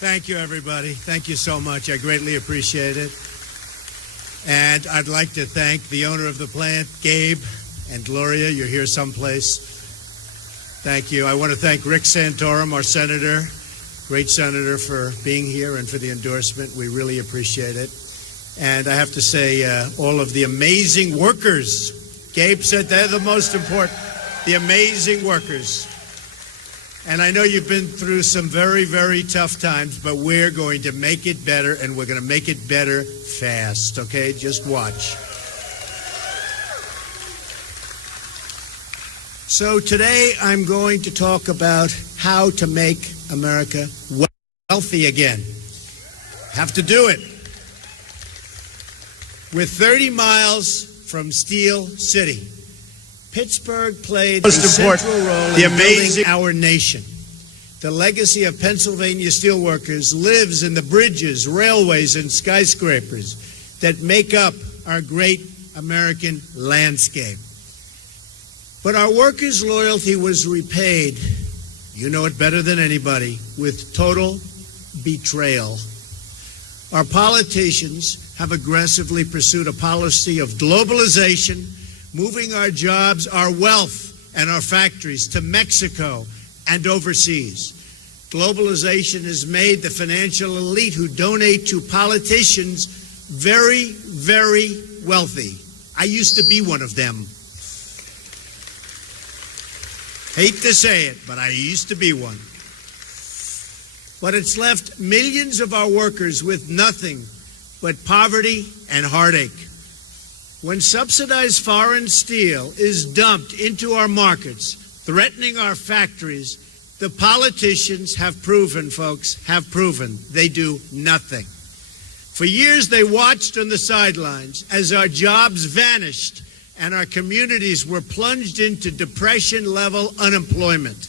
Thank you, everybody. Thank you so much. I greatly appreciate it. And I'd like to thank the owner of the plant, Gabe, and Gloria. You're here someplace. Thank you. I want to thank Rick Santorum, our senator, great senator, for being here and for the endorsement. We really appreciate it. And I have to say, all of the amazing workers. Gabe said they're the most important. The amazing workers. And I know you've been through some very, very tough times, but we're going to make it better, and we're going to make it better fast, okay? Just watch. So today I'm going to talk about how to make America wealthy again. Have to do it. We're 30 miles from Steel City. Pittsburgh played a central role in building our nation. The legacy of Pennsylvania steelworkers lives in the bridges, railways, and skyscrapers that make up our great American landscape. But our workers' loyalty was repaid, you know it better than anybody, with total betrayal. Our politicians have aggressively pursued a policy of globalization, moving our jobs, our wealth, and our factories to Mexico and overseas. Globalization has made the financial elite who donate to politicians very, very wealthy. I used to be one of them. Hate to say it, but I used to be one. But it's left millions of our workers with nothing but poverty and heartache. When subsidized foreign steel is dumped into our markets, threatening our factories, the politicians have proven, folks, they do nothing. For years, they watched on the sidelines as our jobs vanished and our communities were plunged into depression-level unemployment.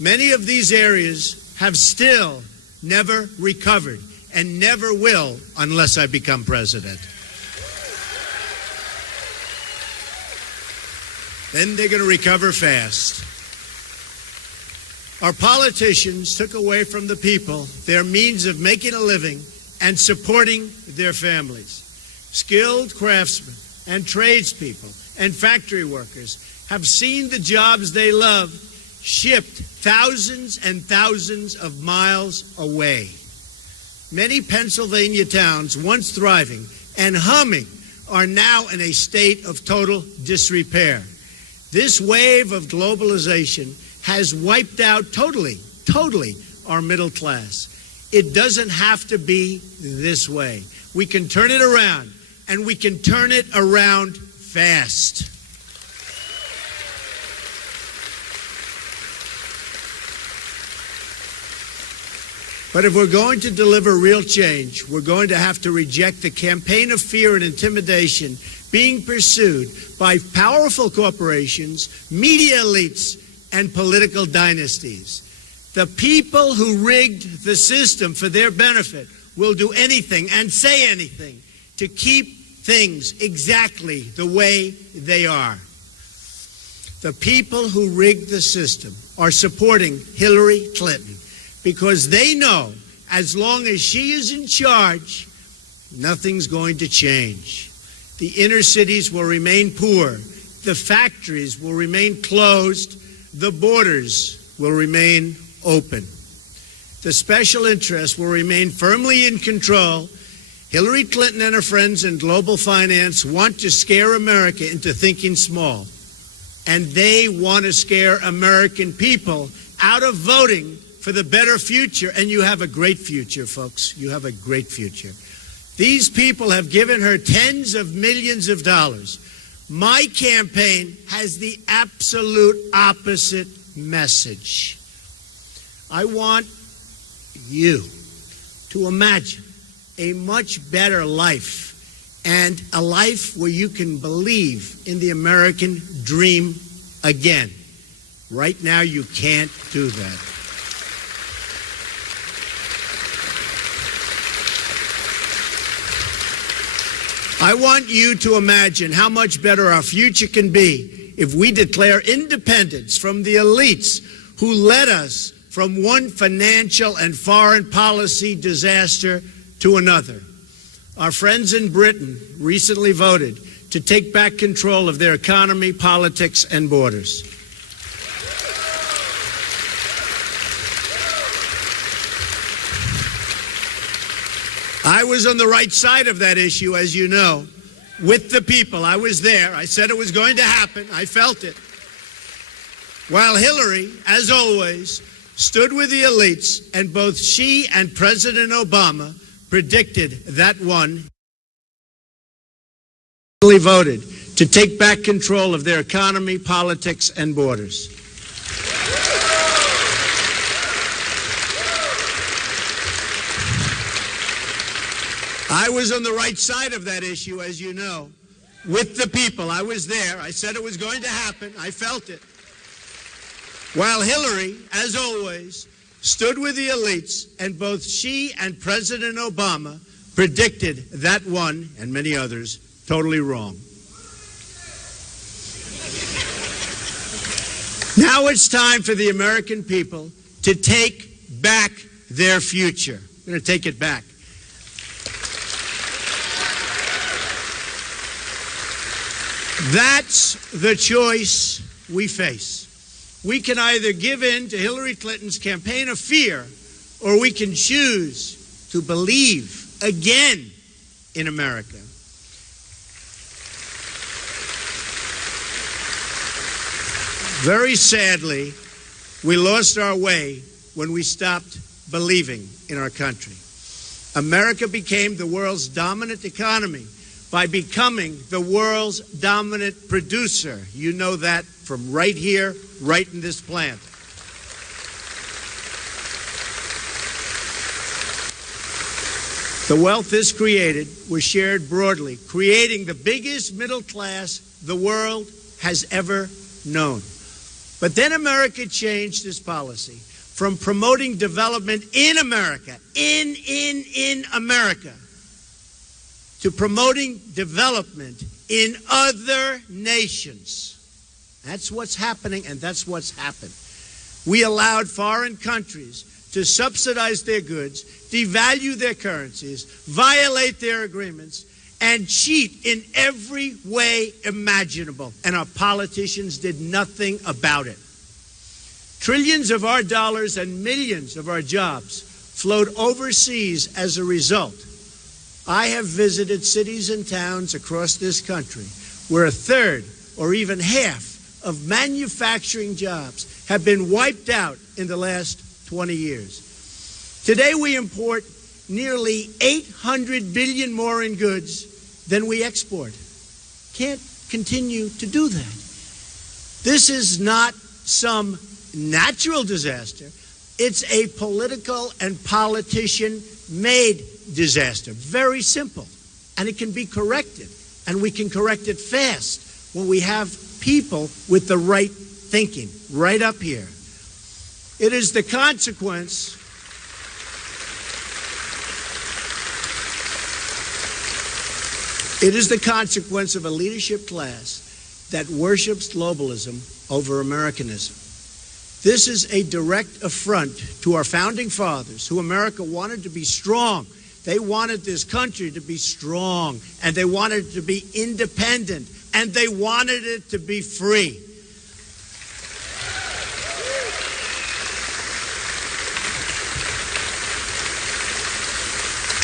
Many of these areas have still never recovered and never will unless I become president. Then they're going to recover fast. Our politicians took away from the people their means of making a living and supporting their families. Skilled craftsmen and tradespeople and factory workers have seen the jobs they love shipped thousands and thousands of miles away. Many Pennsylvania towns, once thriving and humming, are now in a state of total disrepair. This wave of globalization has wiped out totally our middle class. It doesn't have to be this way. We can turn it around, and we can turn it around fast. But if we're going to deliver real change, we're going to have to reject the campaign of fear and intimidation being pursued by powerful corporations, media elites, and political dynasties. The people who rigged the system for their benefit will do anything and say anything to keep things exactly the way they are. The people who rigged the system are supporting Hillary Clinton because they know as long as she is in charge, nothing's going to change. The inner cities will remain poor. The factories will remain closed. The borders will remain open. The special interests will remain firmly in control. Hillary Clinton and her friends in global finance want to scare America into thinking small. And they want to scare American people out of voting for the better future. And you have a great future, folks. You have a great future. These people have given her tens of millions of dollars. My campaign has the absolute opposite message. I want you to imagine a much better life and a life where you can believe in the American dream again. Right now, you can't do that. I want you to imagine how much better our future can be if we declare independence from the elites who led us from one financial and foreign policy disaster to another. Our friends in Britain recently voted to take back control of their economy, politics, and borders. I was on the right side of that issue, as you know, with the people. I was there. I said it was going to happen. I felt it. While Hillary, as always, stood with the elites, and both she and President Obama predicted that one voted to take back control of their economy, politics, and borders. I was on the right side of that issue, as you know, with the people. I was there. I said it was going to happen. I felt it. While Hillary, as always, stood with the elites, and both she and President Obama predicted that one, and many others, totally wrong. Now it's time for the American people to take back their future. We're going to take it back. That's the choice we face. We can either give in to Hillary Clinton's campaign of fear, or we can choose to believe again in America. Very sadly, we lost our way when we stopped believing in our country. America became the world's dominant economy by becoming the world's dominant producer. You know that from right here, right in this plant. The wealth this created was shared broadly, creating the biggest middle class the world has ever known. But then America changed its policy from promoting development in America, in America, to promoting development in other nations. That's what's happening, and that's what's happened. We allowed foreign countries to subsidize their goods, devalue their currencies, violate their agreements, and cheat in every way imaginable. And our politicians did nothing about it. Trillions of our dollars and millions of our jobs flowed overseas as a result. I have visited cities and towns across this country where a third or even half of manufacturing jobs have been wiped out in the last 20 years. Today we import nearly 800 billion more in goods than we export. Can't continue to do that. This is not some natural disaster. It's a political and politician-made disaster. Very simple. And it can be corrected. And we can correct it fast when we have people with the right thinking right up here. It is the consequence of a leadership class that worships globalism over Americanism. This is a direct affront to our founding fathers, who America wanted to be strong. They wanted this country to be strong, and they wanted it to be independent, and they wanted it to be free.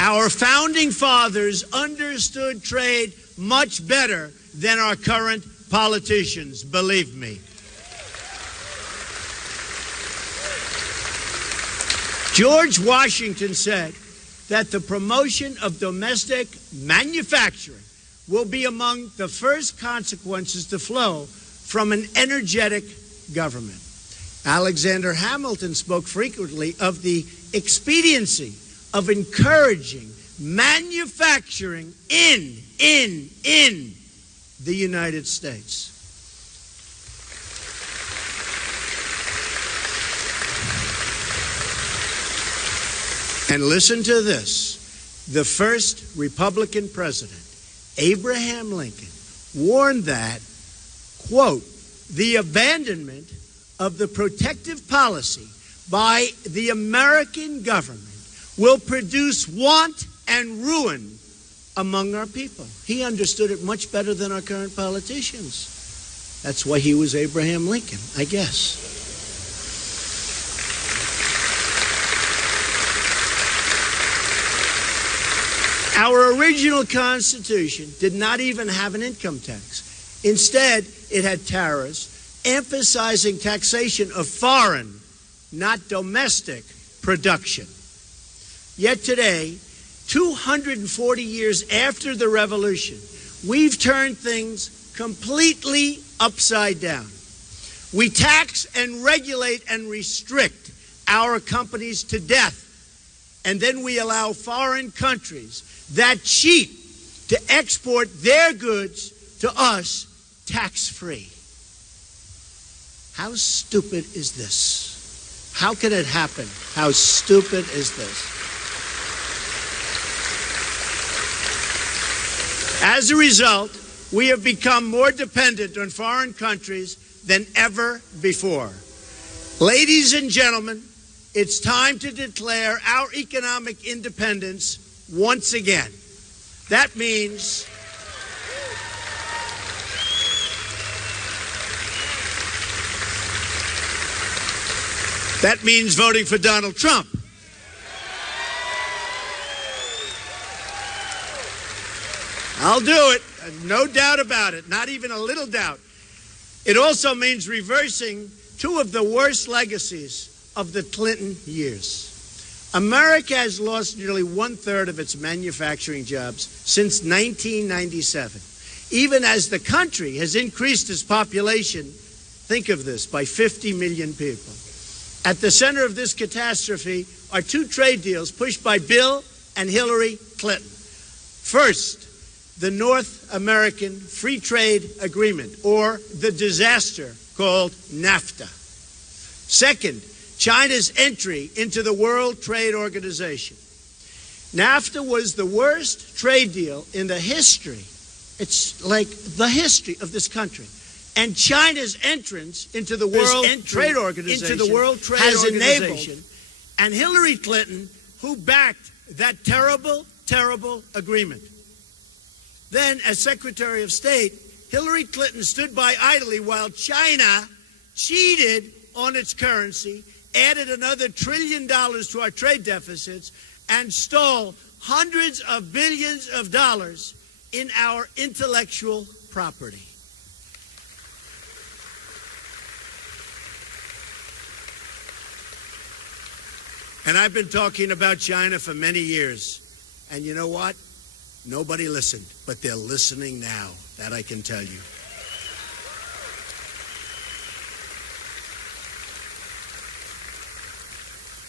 Our founding fathers understood trade much better than our current politicians, believe me. George Washington said that the promotion of domestic manufacturing will be among the first consequences to flow from an energetic government. Alexander Hamilton spoke frequently of the expediency of encouraging manufacturing in the United States. And listen to this. The first Republican president, Abraham Lincoln, warned that, quote, the abandonment of the protective policy by the American government will produce want and ruin among our people. He understood it much better than our current politicians. That's why he was Abraham Lincoln, I guess. Our original Constitution did not even have an income tax. Instead, it had tariffs emphasizing taxation of foreign, not domestic, production. Yet today, 240 years after the Revolution, we've turned things completely upside down. We tax and regulate and restrict our companies to death, and then we allow foreign countries that cheat to export their goods to us tax-free. How stupid is this? How can it happen? How stupid is this? As a result, we have become more dependent on foreign countries than ever before. Ladies and gentlemen, it's time to declare our economic independence once again. That means voting for Donald Trump. I'll do it, no doubt about it, not even a little doubt. It also means reversing two of the worst legacies of the Clinton years. America has lost nearly one-third of its manufacturing jobs since 1997. Even as the country has increased its population, think of this, by 50 million people. At the center of this catastrophe are two trade deals pushed by Bill and Hillary Clinton. First, the North American Free Trade Agreement, or the disaster called NAFTA. Second, China's entry into the World Trade Organization. NAFTA was the worst trade deal in the history. It's like the history of this country. And China's entrance into the World Trade Organization has enabled, and Hillary Clinton, who backed that terrible, terrible agreement. Then, as Secretary of State, Hillary Clinton stood by idly while China cheated on its currency, added another $1 trillion to our trade deficits, and stole hundreds of billions of dollars in our intellectual property. And I've been talking about China for many years. And you know what? Nobody listened, but they're listening now. That I can tell you.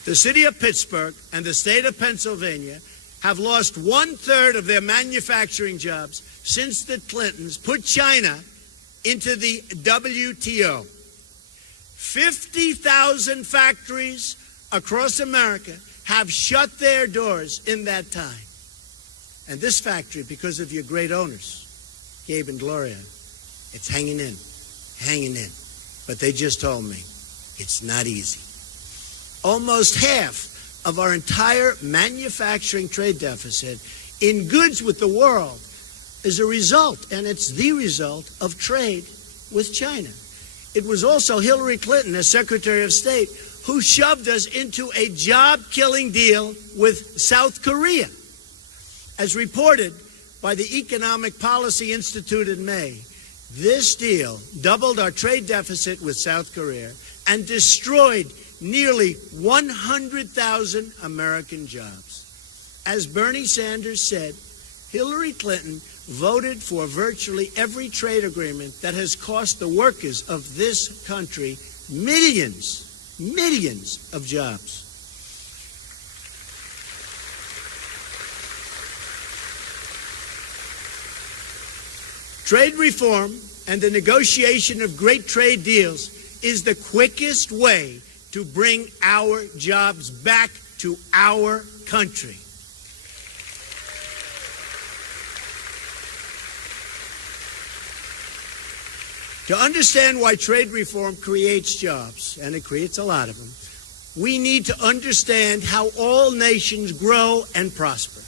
The city of Pittsburgh and the state of Pennsylvania have lost one-third of their manufacturing jobs since the Clintons put China into the WTO. 50,000 factories across America have shut their doors in that time. And this factory, because of your great owners, Gabe and Gloria, it's hanging in. But they just told me it's not easy. Almost half of our entire manufacturing trade deficit in goods with the world is a result, and it's the result, of trade with China. It was also Hillary Clinton, as Secretary of State, who shoved us into a job-killing deal with South Korea. As reported by the Economic Policy Institute in May, this deal doubled our trade deficit with South Korea and destroyed nearly 100,000 American jobs. As Bernie Sanders said, Hillary Clinton voted for virtually every trade agreement that has cost the workers of this country millions of jobs. Trade reform and the negotiation of great trade deals is the quickest way to bring our jobs back to our country. To understand why trade reform creates jobs, and it creates a lot of them, We need to understand how all nations grow and prosper.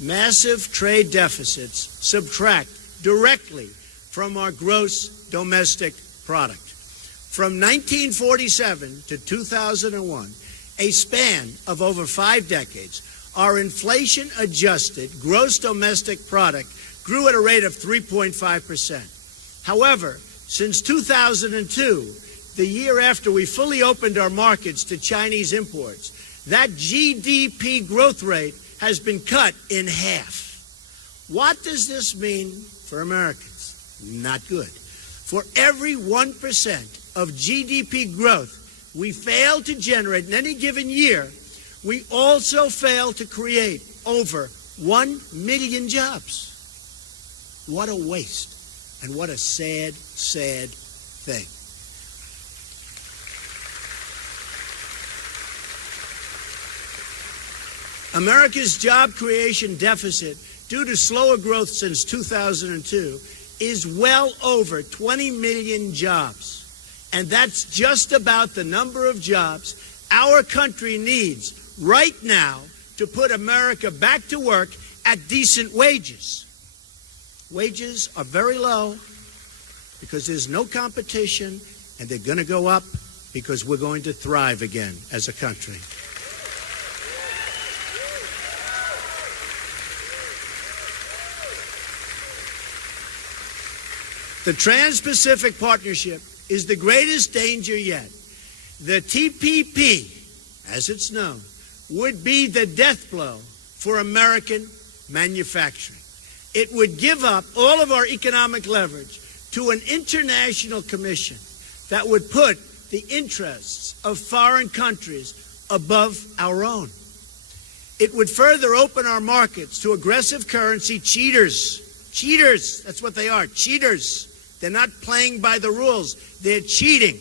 Massive trade deficits subtract directly from our gross domestic product. From 1947 to 2001, a span of over 5 decades, our inflation-adjusted gross domestic product grew at a rate of 3.5%. However, since 2002, the year after we fully opened our markets to Chinese imports, that GDP growth rate has been cut in half. What does this mean for Americans? Not good. For every 1% of GDP growth we fail to generate in any given year, we also fail to create over 1 million jobs. What a waste, and what a sad, sad thing. America's job creation deficit, due to slower growth since 2002, is well over 20 million jobs. And that's just about the number of jobs our country needs right now to put America back to work at decent wages. Wages are very low because there's no competition, and they're going to go up because we're going to thrive again as a country. The Trans-Pacific Partnership is the greatest danger yet. The TPP, as it's known, would be the death blow for American manufacturing. It would give up all of our economic leverage to an international commission that would put the interests of foreign countries above our own. It would further open our markets to aggressive currency cheaters. Cheaters, that's what they are, cheaters. They're not playing by the rules. They're cheating.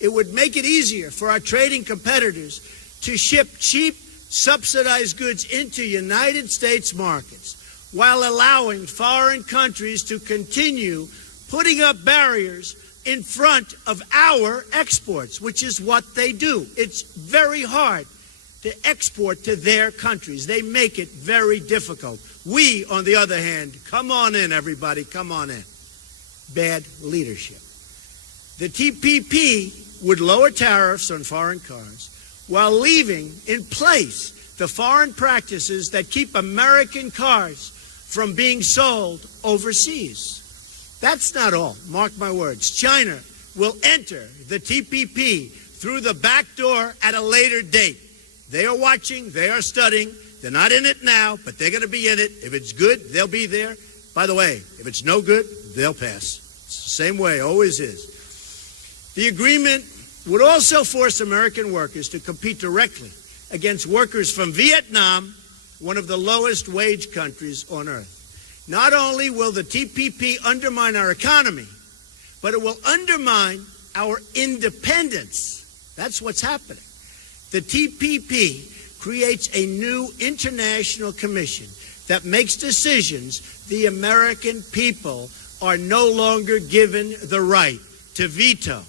It would make it easier for our trading competitors to ship cheap, subsidized goods into United States markets while allowing foreign countries to continue putting up barriers in front of our exports, which is what they do. It's very hard to export to their countries. They make it very difficult. We, on the other hand, come on in, everybody, come on in. Bad leadership. The TPP would lower tariffs on foreign cars while leaving in place the foreign practices that keep American cars from being sold overseas. That's not all. Mark my words. China will enter the TPP through the back door at a later date. They are watching. They are studying. They're not in it now, but they're going to be in it. If it's good, they'll be there. By the way, if it's no good, they'll pass. It's the same way, always is. The agreement would also force American workers to compete directly against workers from Vietnam, one of the lowest wage countries on earth. Not only will the TPP undermine our economy, but it will undermine our independence. That's what's happening. The TPP creates a new international commission that makes decisions the American people are no longer given the right to veto.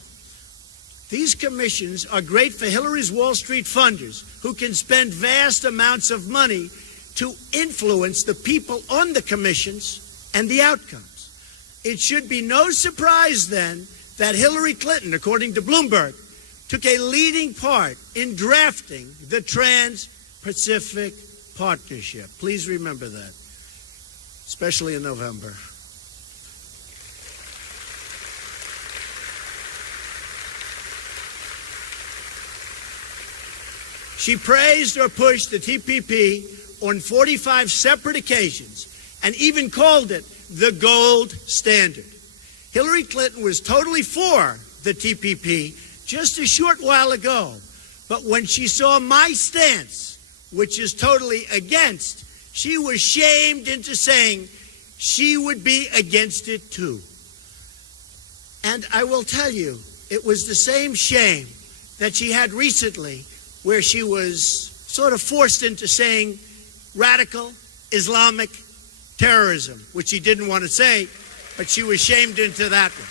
These commissions are great for Hillary's Wall Street funders who can spend vast amounts of money to influence the people on the commissions and the outcomes. It should be no surprise then that Hillary Clinton, according to Bloomberg, took a leading part in drafting the Trans-Pacific Partnership. Please remember that, especially in November. She praised or pushed the TPP on 45 separate occasions and even called it the gold standard. Hillary Clinton was totally for the TPP just a short while ago. But when she saw my stance, which is totally against, she was shamed into saying she would be against it too. And I will tell you, it was the same shame that she had recently where she was sort of forced into saying radical Islamic terrorism, which she didn't want to say, but she was shamed into that one.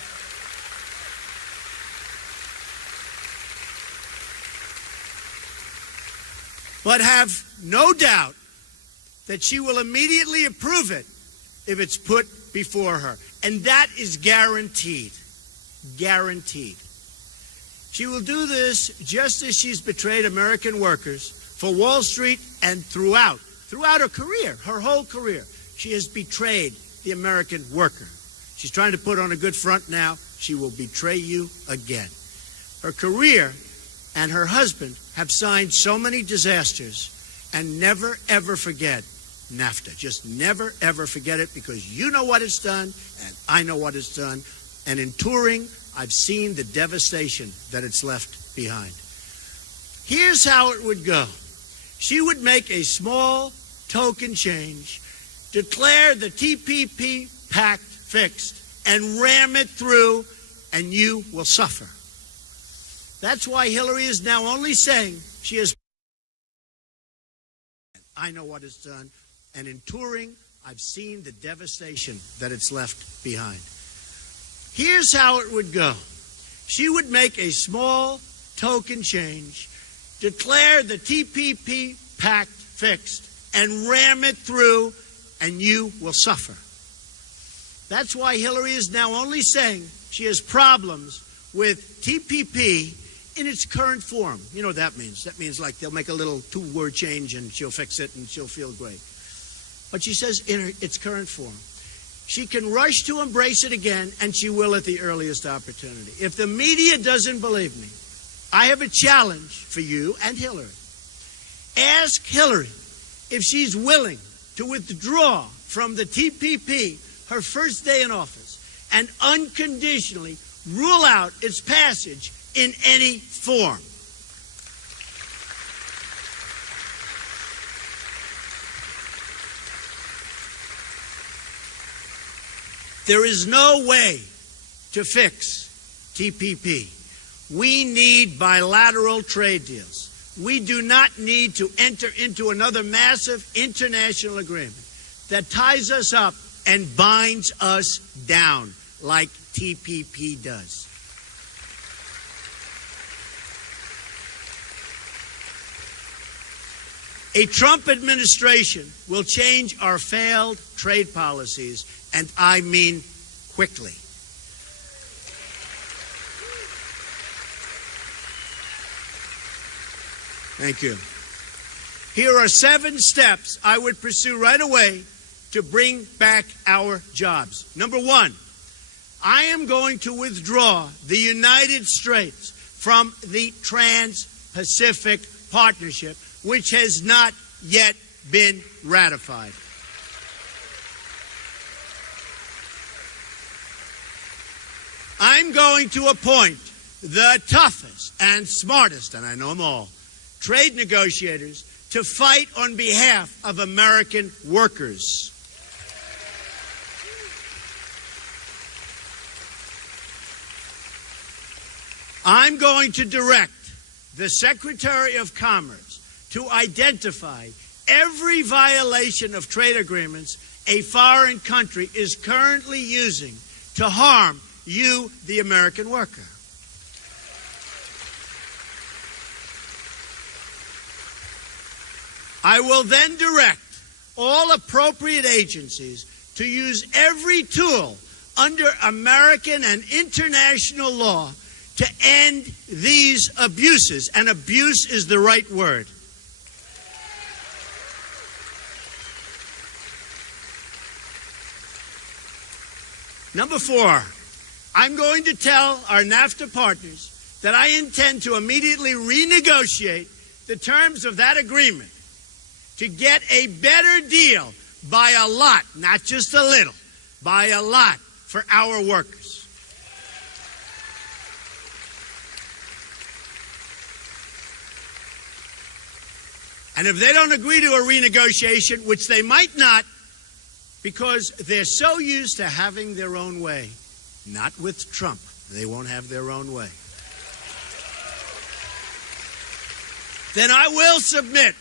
but have no doubt that she will immediately approve it if it's put before her. And that is guaranteed. Guaranteed. She will do this just as she's betrayed American workers for Wall Street and throughout her career, her whole career. She has betrayed the American worker. She's trying to put on a good front now. She will betray you again. Her career and her husband have signed so many disasters, and never, ever forget NAFTA. Just never, ever forget it, because you know what it's done, and I know what it's done. And in touring, I've seen the devastation that it's left behind. Here's how it would go. She would make a small token change, declare the TPP pact fixed, and ram it through, and you will suffer. That's why Hillary is now only saying she has. I know what it's done, and in touring, I've seen the devastation that it's left behind. Here's how it would go. She would make a small token change, declare the TPP pact fixed, and ram it through, and you will suffer. That's why Hillary is now only saying she has problems with TPP in its current form. You know what that means? That means like they'll make a little two-word change and she'll fix it and she'll feel great. But she says in its current form. She can rush to embrace it again, and she will at the earliest opportunity. If the media doesn't believe me, I have a challenge for you and Hillary. Ask Hillary if she's willing to withdraw from the TPP her first day in office and unconditionally rule out its passage in any form. There is no way to fix TPP. We need bilateral trade deals. We do not need to enter into another massive international agreement that ties us up and binds us down like TPP does. A Trump administration will change our failed trade policies, and I mean quickly. Thank you. Here are 7 steps I would pursue right away to bring back our jobs. Number 1, I am going to withdraw the United States from the Trans-Pacific Partnership, which has not yet been ratified. I'm going to appoint the toughest and smartest, and I know them all, trade negotiators to fight on behalf of American workers. I'm going to direct the Secretary of Commerce to identify every violation of trade agreements a foreign country is currently using to harm you, the American worker. I will then direct all appropriate agencies to use every tool under American and international law to end these abuses. And abuse is the right word. Number 4, I'm going to tell our NAFTA partners that I intend to immediately renegotiate the terms of that agreement to get a better deal by a lot, not just a little, by a lot for our workers. And if they don't agree to a renegotiation, which they might not, because they're so used to having their own way, not with Trump, they won't have their own way, then I will submit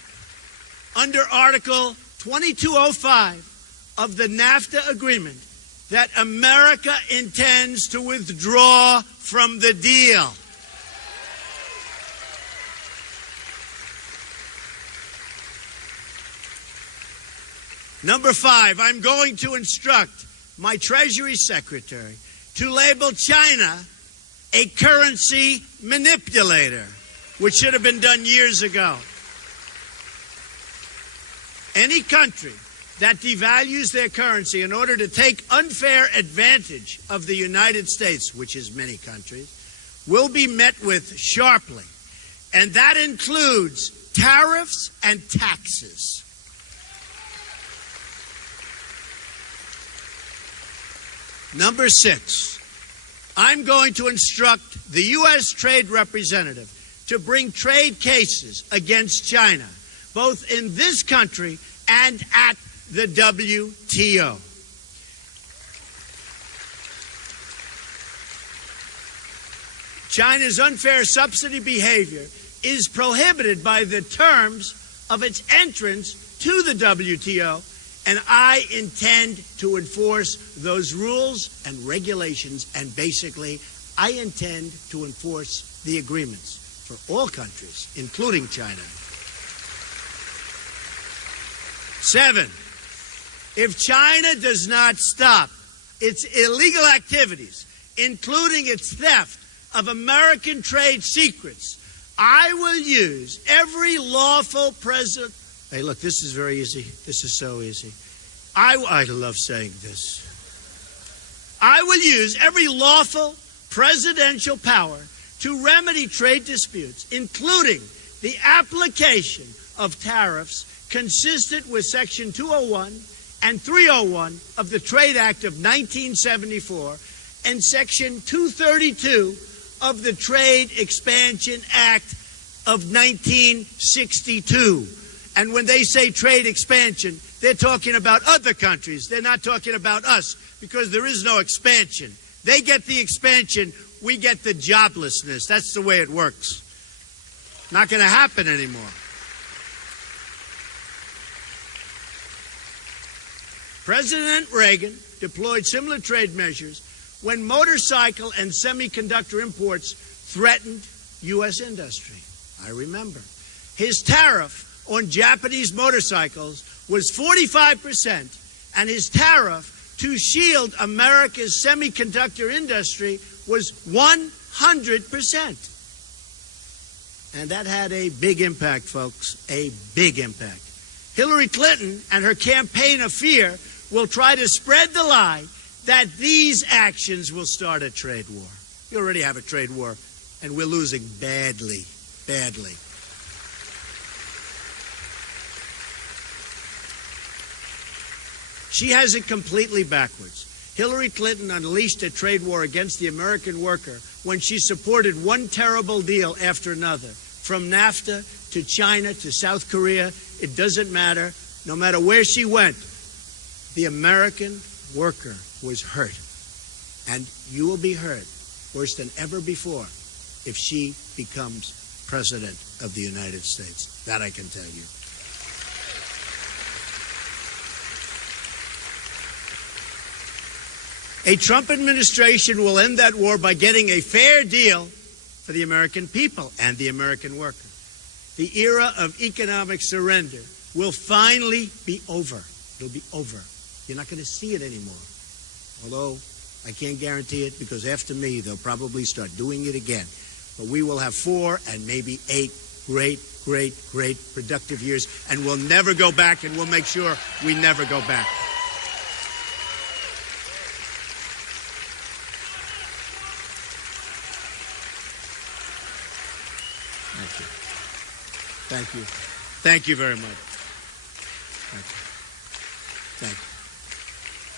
under Article 2205 of the NAFTA agreement that America intends to withdraw from the deal. Number 5, I'm going to instruct my Treasury Secretary to label China a currency manipulator, which should have been done years ago. Any country that devalues their currency in order to take unfair advantage of the United States, which is many countries, will be met with sharply. And that includes tariffs and taxes. Number 6, I'm going to instruct the U.S. Trade Representative to bring trade cases against China, both in this country and at the WTO. China's unfair subsidy behavior is prohibited by the terms of its entrance to the WTO, and I intend to enforce those rules and regulations, and basically, I intend to enforce the agreements for all countries, including China. 7, if China does not stop its illegal activities, including its theft of American trade secrets, I will use every lawful president. Hey, look, this is very easy. This is so easy. I love saying this. I will use every lawful presidential power to remedy trade disputes, including the application of tariffs consistent with Section 201 and 301 of the Trade Act of 1974 and Section 232 of the Trade Expansion Act of 1962. And when they say trade expansion, they're talking about other countries. They're not talking about us, because there is no expansion. They get the expansion, we get the joblessness. That's the way it works. Not going to happen anymore. President Reagan deployed similar trade measures when motorcycle and semiconductor imports threatened U.S. industry. I remember. His tariff on Japanese motorcycles was 45%, and his tariff to shield America's semiconductor industry was 100%. And that had a big impact, folks, a big impact. Hillary Clinton and her campaign of fear will try to spread the lie that these actions will start a trade war. We already have a trade war, and we're losing badly, badly. She has it completely backwards. Hillary Clinton unleashed a trade war against the American worker when she supported one terrible deal after another. From NAFTA to China to South Korea, it doesn't matter. No matter where she went, the American worker was hurt. And you will be hurt worse than ever before if she becomes President of the United States. That I can tell you. A Trump administration will end that war by getting a fair deal for the American people and the American worker. The era of economic surrender will finally be over. It'll be over. You're not going to see it anymore. Although I can't guarantee it, because after me, they'll probably start doing it again. But we will have 4 and maybe 8 great productive years, and we'll never go back, and we'll make sure we never go back. Thank you. Thank you very much. Thank you. Thank you.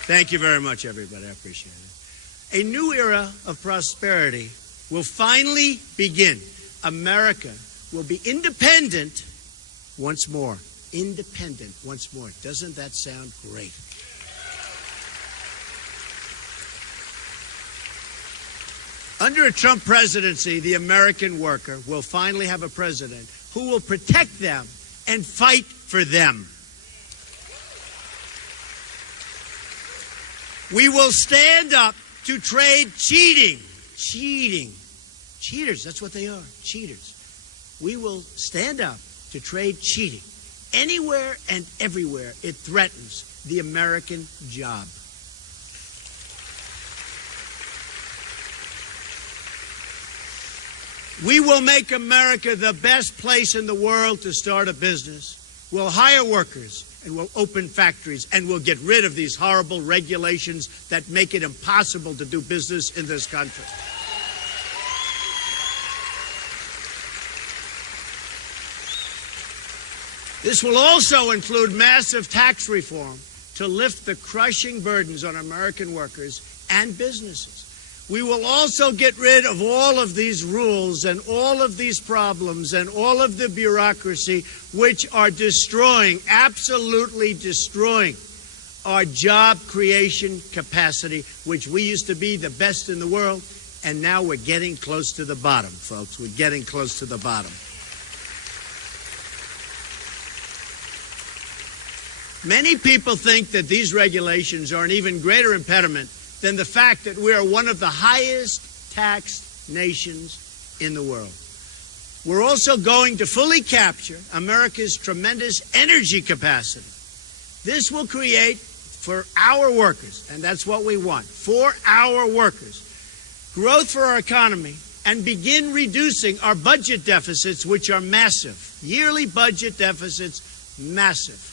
Thank you very much, everybody. I appreciate it. A new era of prosperity will finally begin. America will be independent once more. Independent once more. Doesn't that sound great? Under a Trump presidency, the American worker will finally have a president who will protect them and fight for them. We will stand up to trade cheating. Cheating. Cheaters, that's what they are. Cheaters. We will stand up to trade cheating Anywhere and everywhere, it threatens the American job. We will make America the best place in the world to start a business. We'll hire workers and we'll open factories and we'll get rid of these horrible regulations that make it impossible to do business in this country. This will also include massive tax reform to lift the crushing burdens on American workers and businesses. We will also get rid of all of these rules and all of these problems and all of the bureaucracy which are destroying, absolutely destroying our job creation capacity, which we used to be the best in the world, and now we're getting close to the bottom, folks. We're getting close to the bottom. Many people think that these regulations are an even greater impediment than the fact that we are one of the highest taxed nations in the world. We're also going to fully capture America's tremendous energy capacity. This will create for our workers, and that's what we want, for our workers, growth for our economy, and begin reducing our budget deficits, which are massive. Yearly budget deficits, massive.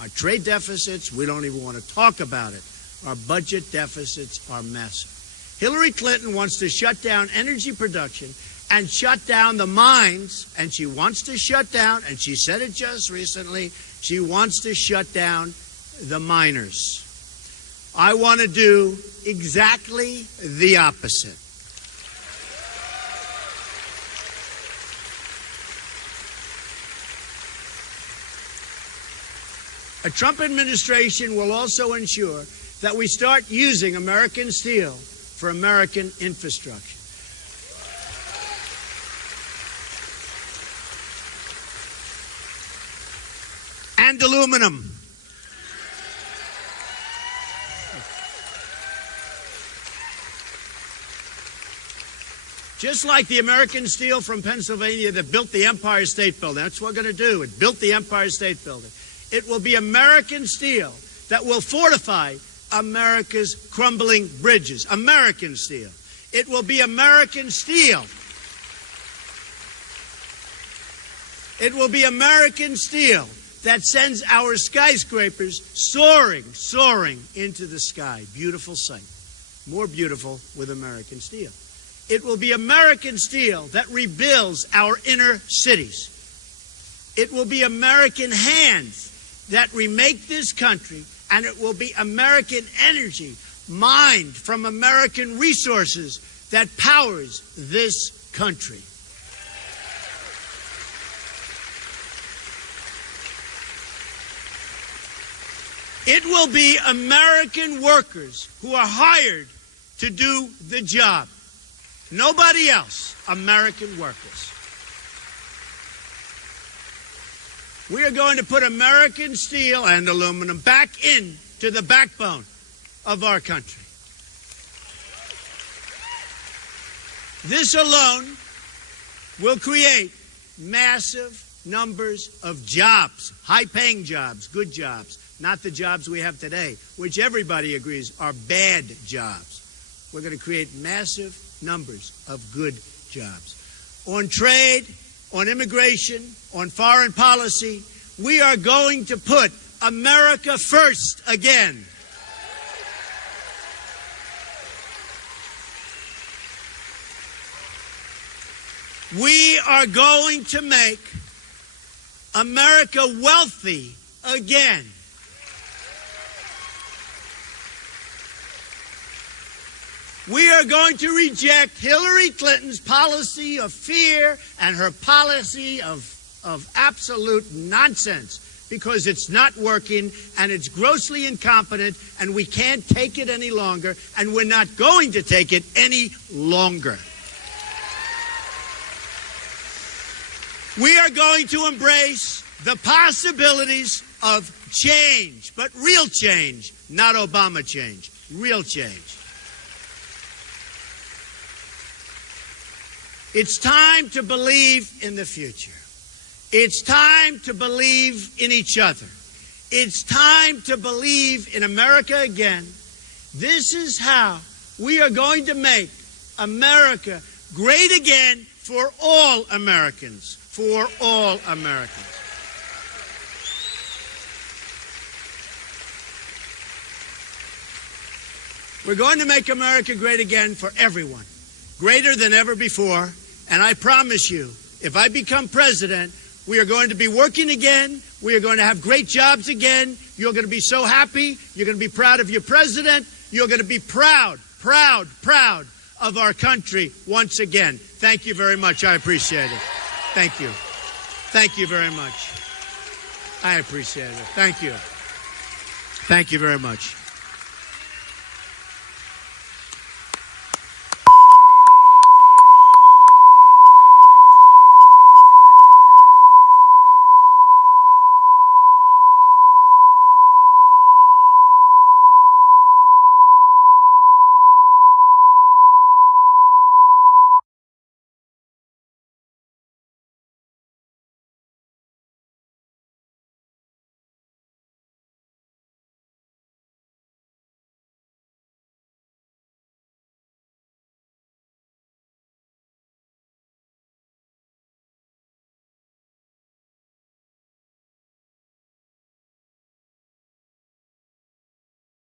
Our trade deficits, we don't even want to talk about it. Our budget deficits are massive. Hillary Clinton wants to shut down energy production and shut down the mines, and she wants to shut down, and she said it just recently, she wants to shut down the miners. I want to do exactly the opposite. A Trump administration will also ensure that we start using American steel for American infrastructure. And aluminum. Just like the American steel from Pennsylvania that built the Empire State Building. That's what we're going to do. It built the Empire State Building. It will be American steel that will fortify America's crumbling bridges. American steel. It will be American steel. It will be American steel that sends our skyscrapers soaring, soaring into the sky. Beautiful sight. More beautiful with American steel. It will be American steel that rebuilds our inner cities. It will be American hands that remake this country, and it will be American energy mined from American resources that powers this country. It will be American workers who are hired to do the job. Nobody else, American workers. We are going to put American steel and aluminum back into the backbone of our country. This alone will create massive numbers of jobs, high-paying jobs, good jobs, not the jobs we have today, which everybody agrees are bad jobs. We're going to create massive numbers of good jobs. On trade, on immigration, on foreign policy, we are going to put America first again. We are going to make America wealthy again. We are going to reject Hillary Clinton's policy of fear and her policy of absolute nonsense, because it's not working and it's grossly incompetent and we can't take it any longer, and we're not going to take it any longer. We are going to embrace the possibilities of change, but real change, not Obama change, real change. It's time to believe in the future. It's time to believe in each other. It's time to believe in America again. This is how we are going to make America great again for all Americans. For all Americans. We're going to make America great again for everyone, greater than ever before. And I promise you, if I become president, we are going to be working again. We are going to have great jobs again. You're going to be so happy. You're going to be proud of your president. You're going to be proud, proud, proud of our country once again. Thank you very much. I appreciate it. Thank you. Thank you very much. I appreciate it. Thank you. Thank you very much.